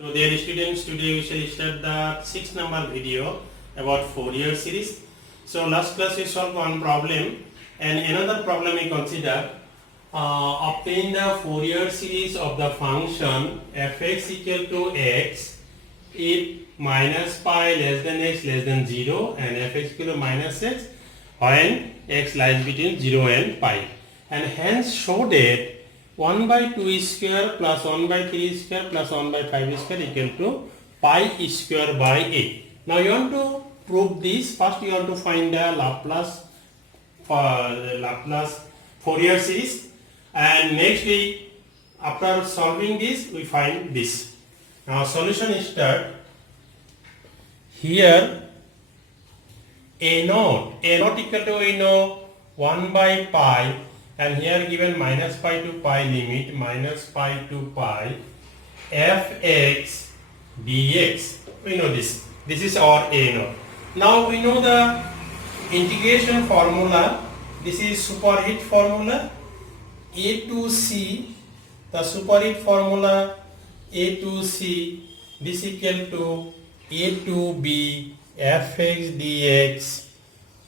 So dear students, today we shall start the 6 number video about Fourier series. So last class we solved one problem and another problem we consider obtain the Fourier series of the function fx equal to x if minus pi less than x less than 0 and fx equal to minus x when x lies between 0 and pi, and hence show that 1 by 2 square plus 1 by 3 square plus 1 by 5 square equal to pi square by 8. Now you want to prove this. First you want to find the Laplace Fourier series, and next we, after solving this, we find this. Now solution is start. Here a naught equal to, we know, 1 by pi, and here given minus pi to pi limit minus pi to pi fx dx. We know this. This is our a naught. Now we know the integration formula. This is superheat formula. A to C, the superheat formula A to C, this equal to A to B fx dx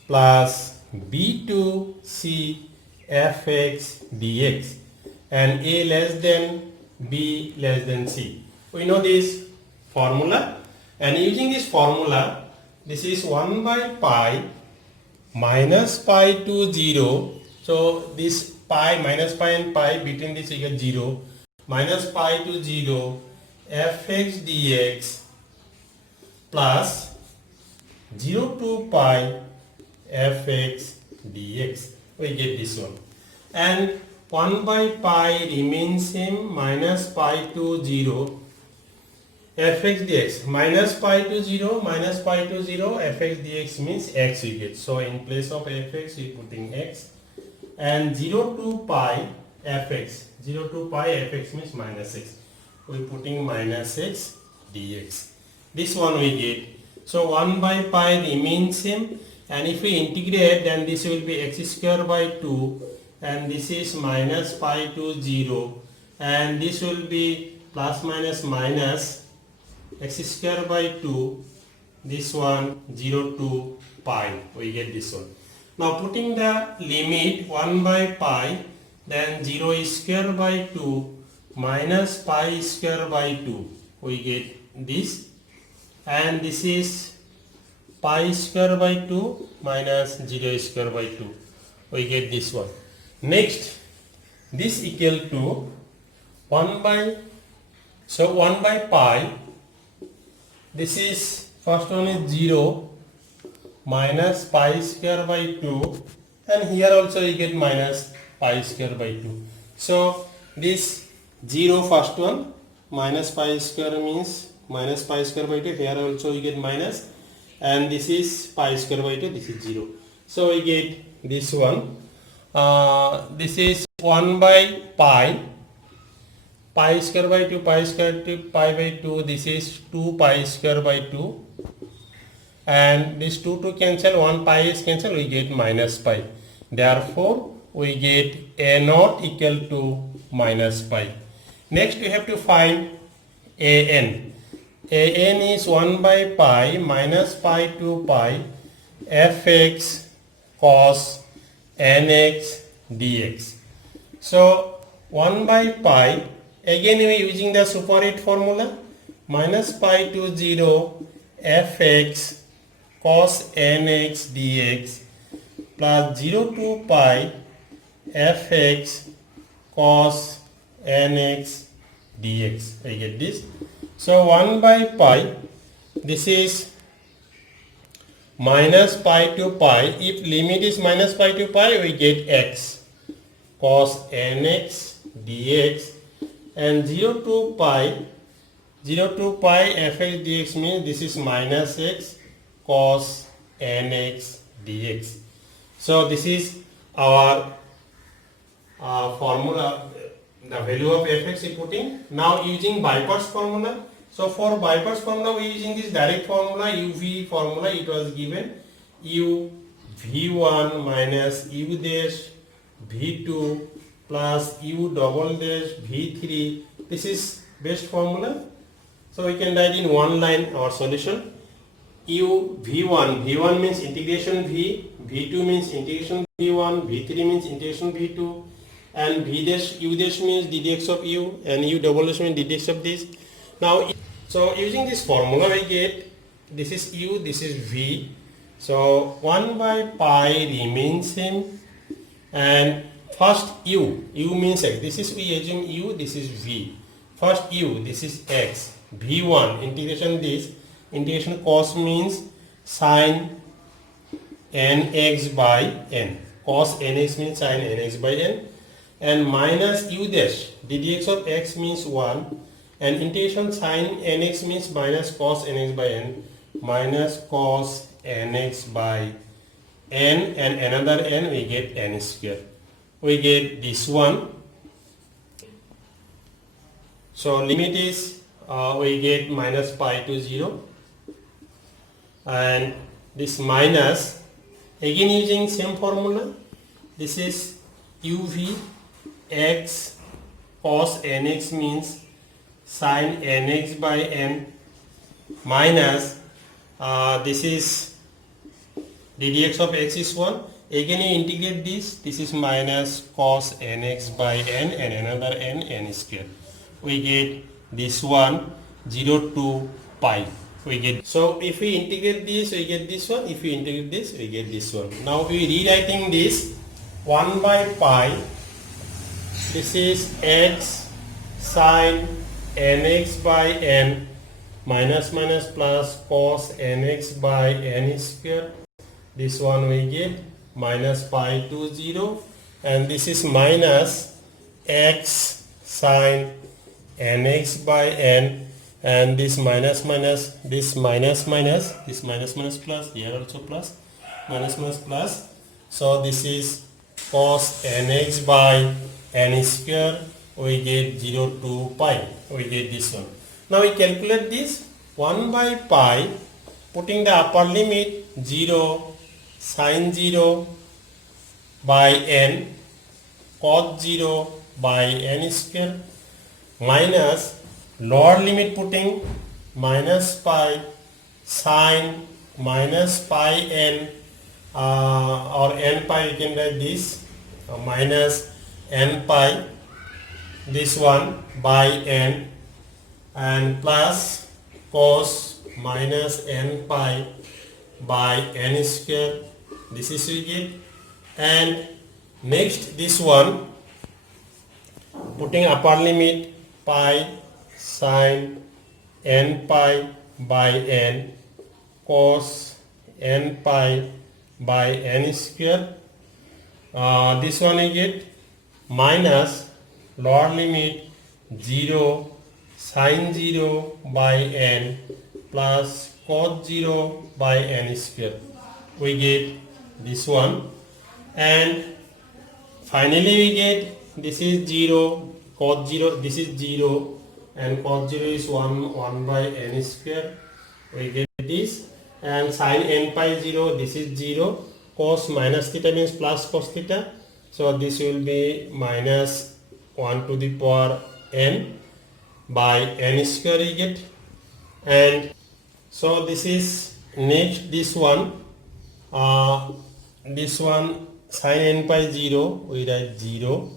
plus B to C fx dx, and A less than B less than C. We know this formula, and using this formula, this is 1 by pi minus pi to 0. So this pi, minus pi and pi, between this we get 0, minus pi to 0 fx dx plus 0 to pi fx dx. We get this one, and 1 by pi remains same, minus pi to 0 fx dx, minus pi to 0 fx dx means x we get. So in place of fx we putting x, and 0 to pi fx, 0 to pi fx means minus x, we putting minus x dx. This one we get. So 1 by pi remains same, and if we integrate, then this will be x square by 2, and this is minus pi to 0, and this will be plus minus minus x square by 2, this one 0 to pi, we get this one. Now putting the limit 1 by pi, then 0 square by 2 minus pi square by 2, we get this, and this is pi square by 2 minus 0 square by 2, we get this one. Next, this equal to 1 by, so 1 by pi, this is, first one is 0 minus pi square by 2, and here also you get minus pi square by 2. So this 0 first one, minus pi square means minus pi square by 2, here also you get minus, and this is pi square by 2, this is 0. So we get this one. This is 1 by pi, pi square by 2, pi square to pi by 2, this is 2 pi square by 2, and this 2 to cancel, 1 pi is cancelled, we get minus pi. Therefore we get a naught equal to minus pi. Next we have to find an. An is 1 by pi minus pi to pi fx cos nx dx. So 1 by pi, again we are using the superheat formula, minus pi to 0 fx cos nx dx plus 0 to pi fx cos nx dx. I get this. So 1 by pi, this is minus pi to pi. If limit is minus pi to pi, we get x cos nx dx, and 0 to pi fx dx means this is minus x cos nx dx. So this is our formula, the value of fx we putting. Now using bypass formula. So for bypass formula we using this direct formula, uv formula. It was given u v1 minus u dash v2 plus u double dash v3. This is best formula. So we can write in one line our solution. U V1 means integration V, V2 means integration V1, V3 means integration V2, and V dash U dash means ddx of U, and U double dash means ddx of this. Now, so using this formula we get this is U, this is V. So 1 by pi remains same, and first U means X. This is, we assume U, this is V. First U, this is X. V1 integration this. Integration cos means sin nx by n. Cos nx means sin nx by n. And minus u dash ddx of x means 1. And integration sin nx means minus cos nx by n. Minus cos nx by n, and another n, we get n square. We get this one. So limit is we get minus pi to 0. And this minus, again using same formula, this is uv x cos nx means sin nx by n, minus this is ddx of x is 1. Again you integrate this is minus cos nx by n, and another n square. We get this one 0 to pi. We get, so if we integrate this, we get this one. If we integrate this, we get this one. Now we rewriting this 1 by pi. This is x sin nx by n minus minus plus cos nx by n square. This one we get minus pi to 0, and this is minus x sin nx by n. And this minus minus, this minus minus, this minus minus plus, here also plus, minus minus plus. So this is cos nx by n square. We get 0 to pi. We get this one. Now we calculate this 1 by pi, putting the upper limit 0, sin 0 by n, cos 0 by n square, minus lower limit putting minus pi sin minus pi n, or n pi, we can write this minus n pi, this one by n, and plus cos minus n pi by n square. This is we get. And next this one, putting upper limit pi sin n pi by n, cos n pi by n square. This one we get minus lower limit 0 sin 0 by n plus cos 0 by n square. We get this one. And finally we get this is 0, cos 0, this is 0, and cos 0 is 1 by n square. We get this. And sin n pi 0, this is 0, cos minus theta means plus cos theta. So this will be minus 1 to the power n by n square we get. And so this is next this one sin n pi 0, we write 0,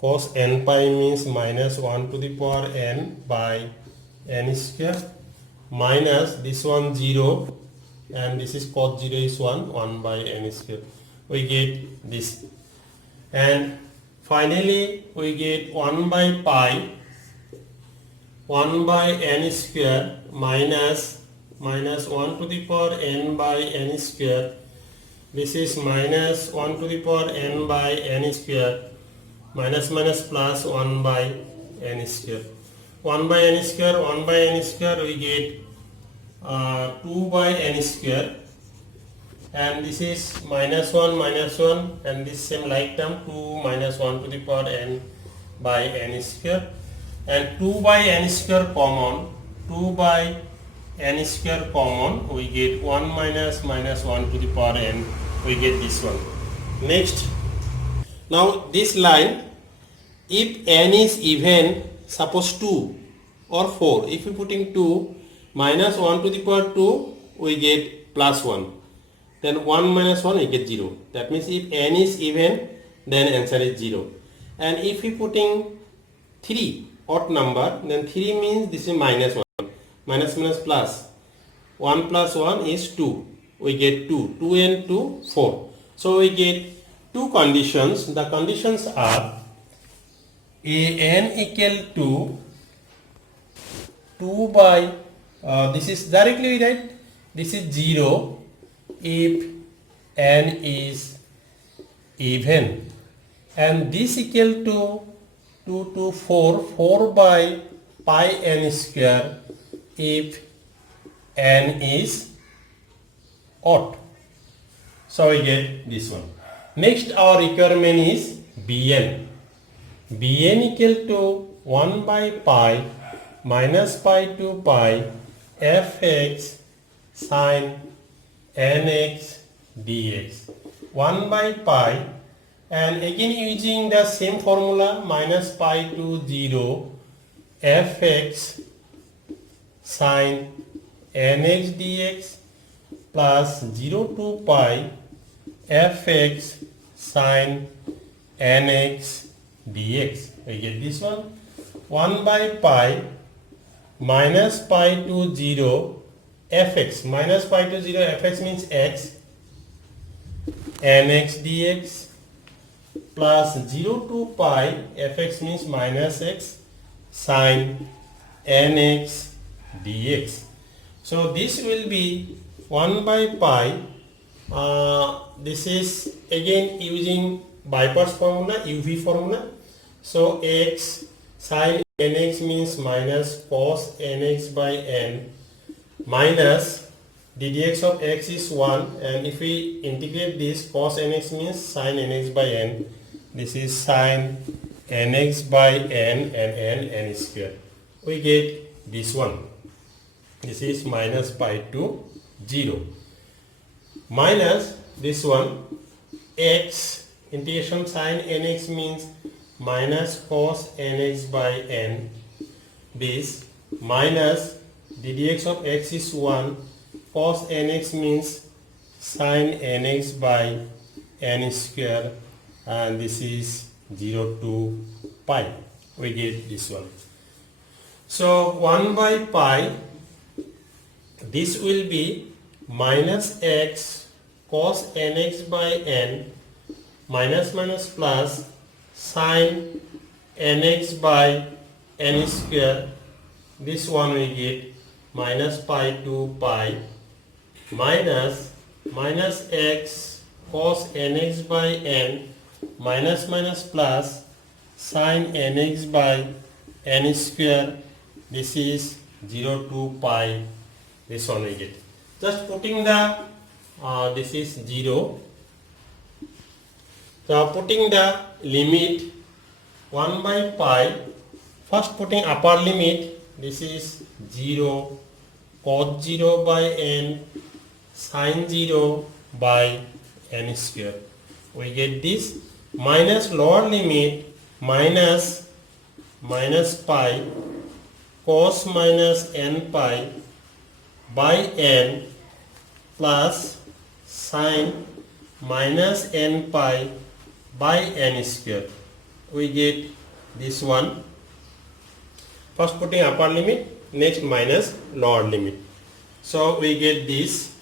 cos n pi means minus 1 to the power n by n square, minus this one 0, and this is cos 0 is 1 by n square. We get this. And finally we get 1 by pi 1 by n square minus 1 to the power n by n square. This is minus 1 to the power n by n square, minus minus plus 1 by n square. 1 by n square, 1 by n square, we get 2 by n square. And this is minus 1, and this same like term 2 minus 1 to the power n by n square. And 2 by n square common, 2 by n square common, we get 1 minus 1 to the power n, we get this one. Next, now this line, if n is even, suppose 2, or 4. If we putting 2, minus 1 to the power 2, we get plus 1. Then 1 minus 1, we get 0. That means if n is even, then answer is 0. And if we putting 3 odd number, then 3 means this is minus 1. Minus minus plus. 1 plus 1 is 2. We get 2. 2 and 2, 4. So we get two conditions. The conditions are n equal to 2 by, this is directly we write, this is 0 if n is even, and this equal to 2 to 4, 4 by pi n square if n is odd. So we get this one. Next our requirement is Bn. Bn equal to 1 by pi minus pi to pi fx sin nx dx. 1 by pi, and again using the same formula, minus pi to 0 fx sin nx dx plus 0 to pi fx sin nx dx. We get this one. 1 by pi minus pi to 0 fx, minus pi to 0 fx means x, nx dx plus 0 to pi fx means minus x sin nx dx. So this will be 1 by pi, this is again using bypass formula, UV formula. So x sin nx means minus cos nx by n minus ddx of x is 1, and if we integrate this, cos nx means sin nx by n. This is sin nx by n and n square. We get this one. This is minus pi to 0. Minus this one, x integration sin nx means minus cos nx by n. This minus ddx of x is 1, cos nx means sin nx by n square, and this is 0 to pi. We get this one. So 1 by pi, this will be minus x cos nx by n minus minus plus sin nx by n square. This one we get minus pi to pi minus minus x cos nx by n minus minus plus sin nx by n square. This is 0 to pi. This one we get. Just putting the this is 0. So putting the limit 1 by pi, first putting upper limit, this is 0 cos 0 by n sin 0 by n square. We get this, minus lower limit minus pi cos minus n pi by n plus sin minus n pi by n square. We get this one. First putting upper limit, next minus lower limit. So we get this,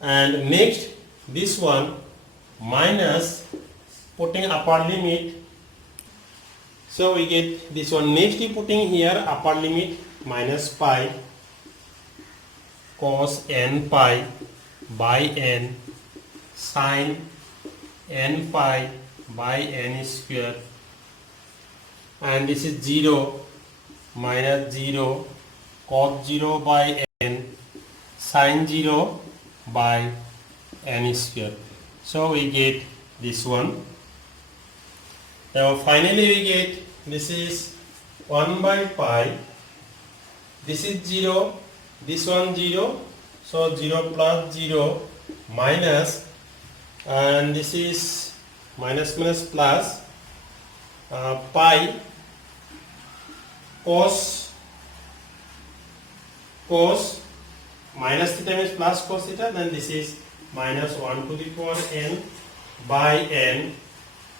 and next this one minus putting upper limit. So we get this one. Next we putting here upper limit minus pi cos n pi by n sin n pi by n square, and this is 0 minus 0 cos 0 by n sin 0 by n square. So we get this one. Now finally we get, this is 1 by pi, this is 0, this one 0, so 0 plus 0 minus, and this is minus minus plus pi cos cos minus theta means plus cos theta, then this is minus 1 to the power n by n,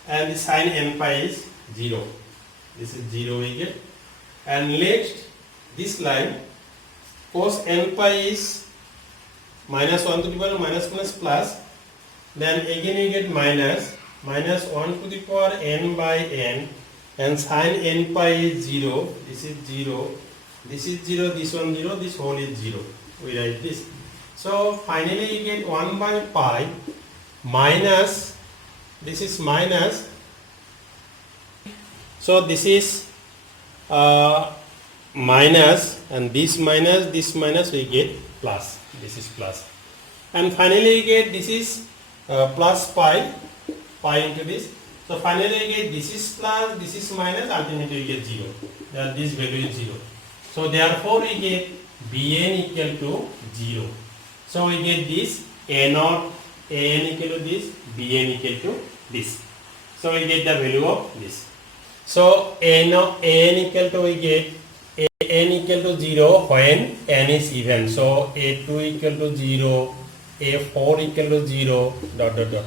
and the sin n pi is 0. This is 0 we get. And next this line cos n pi is minus 1 to the power minus plus, then again we get minus 1 to the power n by n, and sin n pi is 0. This is 0. This is 0. This one 0. This whole is 0. We write this. So finally you get 1 by pi minus, this is minus, so this is minus, and this minus we get plus, this is plus, and finally you get this is plus pi into this. So finally you get this is plus, this is minus, ultimately you get 0. That this value is 0. So therefore we get Bn equal to 0. So we get this A naught, An equal to this, Bn equal to this. So we get the value of this. So An equal to, we get An equal to 0 when n is even. So A2 equal to 0, A4 equal to 0, dot dot dot.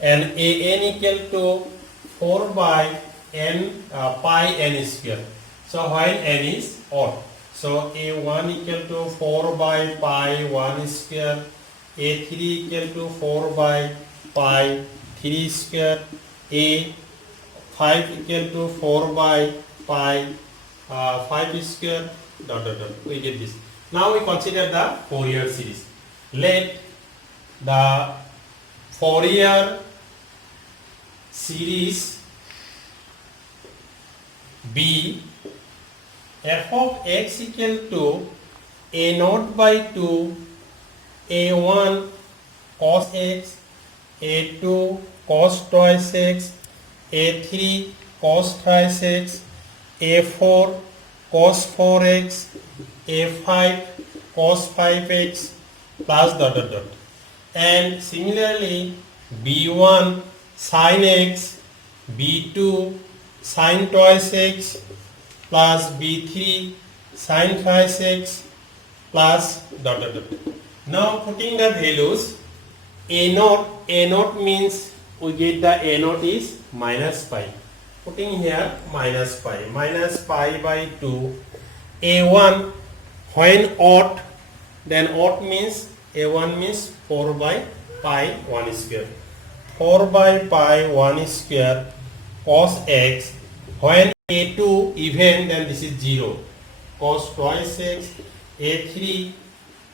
And An equal to 4 by n pi n square. So when n is odd. So A1 equal to 4 by pi 1 square, A3 equal to 4 by pi 3 square, A5 equal to 4 by pi 5 square, dot dot dot. We get this. Now we consider the Fourier series. Let the Fourier series be f of x equal to a naught by 2 a1 cos x, a2 cos twice x, a3 cos thrice x, a4 cos 4x, a5 cos 5x plus dot dot dot. And similarly b1 sin x, b2 sin twice x plus b3 sin thrice x plus dot dot dot. Now putting the values, a naught means we get the a naught is minus pi. Putting here minus pi by 2. A1 when odd, then odd means a1 means 4 by pi 1 square. 4 by pi 1 square cos x. When a2 even, then this is 0. Cos twice x. A3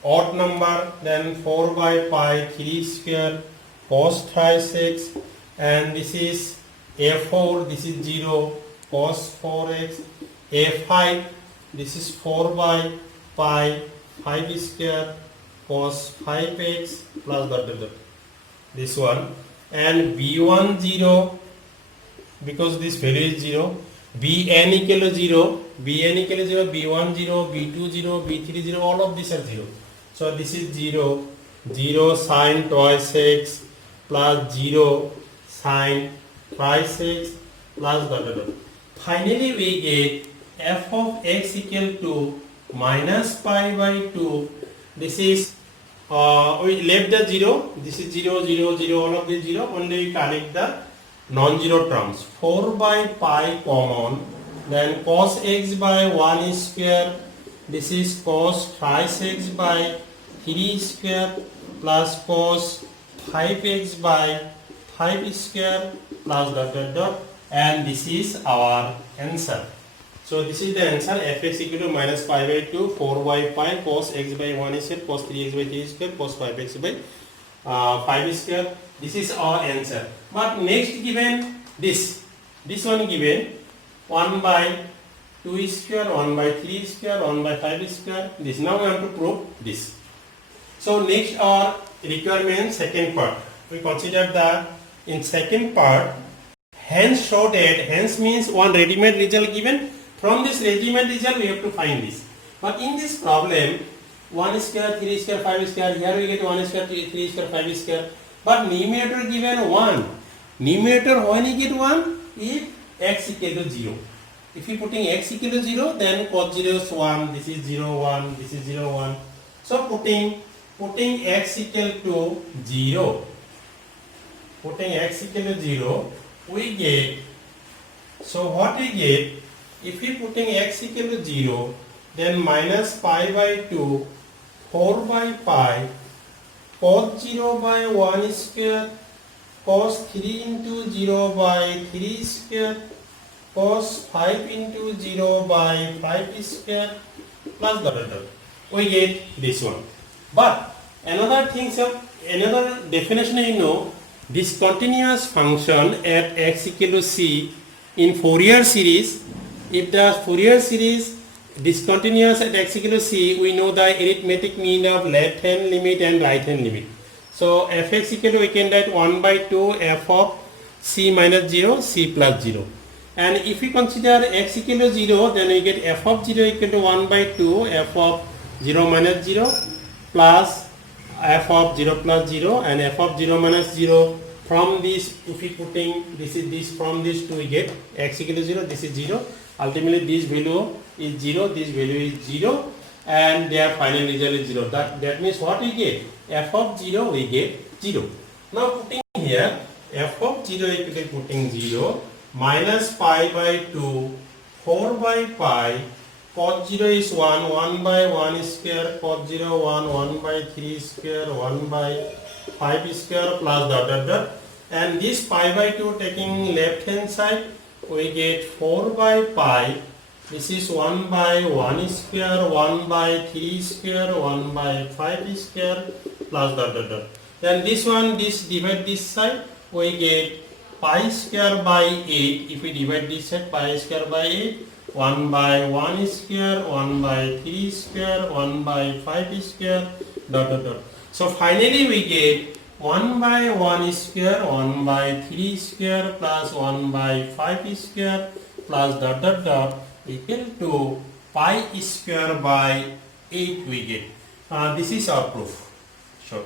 odd number, then 4 by pi 3 square cos thrice x, and this is a4, this is 0 cos 4x. A5, this is 4 by pi 5 square cos 5x plus dot dot dot. This one. And b1 0, because this value is 0, bn equal to 0, b1 0, b2 0, b3 0, all of these are 0. So this is 0, 0 sin twice x plus 0 sin thrice x plus dot dot dot. Finally we get f of x equal to minus pi by 2. This is we left the 0, this is 0, 0, 0, all of these 0, only we collect the non-zero terms. 4 by pi common, then cos x by 1 square, this is cos thrice x by 3 square plus cos 5x by 5 square plus dot dot dot, and this is our answer. So this is the answer, fx equal to minus pi by 2, 4 by pi, cos x by 1 square, cos 3x by 3 square, cos 5x by 5 square. This is our answer. But next given this one given 1 by 2 square, 1 by 3 square, 1 by 5 square. This now we want to prove this. So next our requirement second part. We consider that in second part, hence sorted, hence means one ready-made result given. From this ready-made result we have to find this. But in this problem, 1 square, 3 square, 5 square, here we get 1 square, 3 square, 5 square. But numerator given 1. Numerator when you get 1? If x equal to 0. If you putting x equal to 0, then cos 0 is 1, this is 0, 1, this is 0, 1. So putting x equal to 0, putting x equal to 0, we get, so what we get, if we putting x equal to 0, then minus pi by 2, 4 by pi, cos 0 by 1 square, cos 3 into 0 by 3 square, cos 5 into 0 by 5 square, plus dot dot dot. We get this one. But another thing, another definition you know, discontinuous function at x equal to c in Fourier series. If the Fourier series discontinuous at x equal to c, we know the arithmetic mean of left hand limit and right hand limit. So fx equal to, we can write 1 by 2 f of c minus 0, c plus 0. And if we consider x equal to 0, then we get f of 0 equal to 1 by 2 f of 0 minus 0 plus f of 0 plus 0, and f of 0 minus 0. From this, if we putting this is this, from this to we get x equal to 0, this is 0. Ultimately this value is 0, this value is 0, and their final result is 0. That means what we get? F of 0 we get 0. Now putting here f of 0 equal to putting 0 minus pi by 2, 4 by pi, cos 0 is 1, 1 by 1 square, cos 0 1, 1 by 3 square, 1 by 5 square, plus dot dot dot. And this pi by 2 taking left hand side, we get 4 by pi, this is 1 by 1 square, 1 by 3 square, 1 by 5 square, plus dot dot dot. Then this one, this divide this side, we get pi square by 8. If we divide this side, pi square by 8, 1 by 1 square, 1 by 3 square, 1 by 5 square, dot dot dot. So finally we get 1 by 1 square, 1 by 3 square, plus 1 by 5 square, plus dot dot dot, equal to pi square by 8 we get. This is our proof. Sure.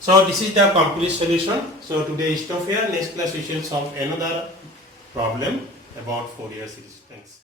So this is the complete solution. So today stop here. Next class we shall solve another problem about Fourier series. Thanks.